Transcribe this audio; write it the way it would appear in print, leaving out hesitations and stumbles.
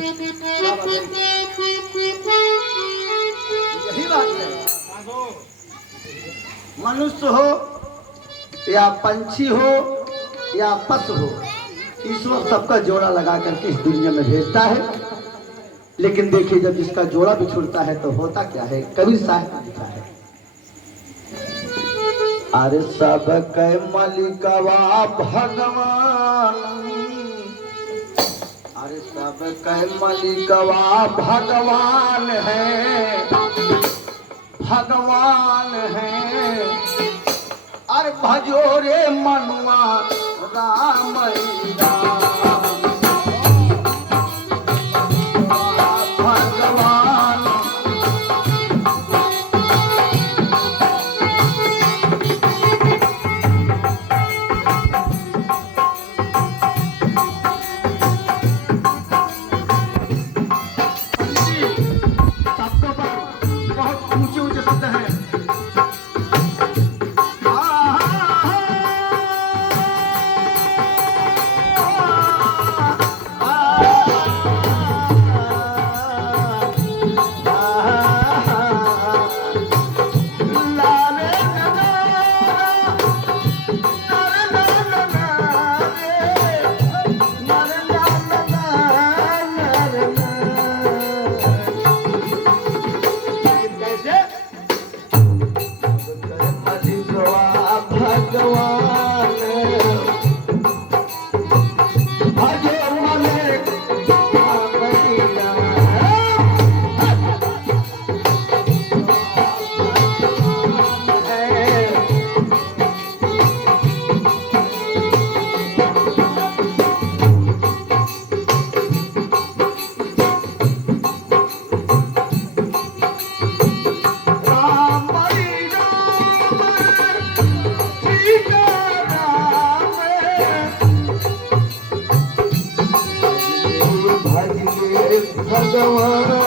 यही बात है। मनुष्य हो या पंछी हो या पशु हो, ईश्वर सबका जोड़ा लगा करके इस दुनिया में भेजता है। लेकिन देखिए, जब इसका जोड़ा बिछुड़ता है तो होता क्या है। कबीर साहब ने लिखा है, अरे सब के मलिकवा भगवान, अरे सब के मलिकवा भगवान है, भगवान है। अरे भजो रे मनुआ राम राम। भगवान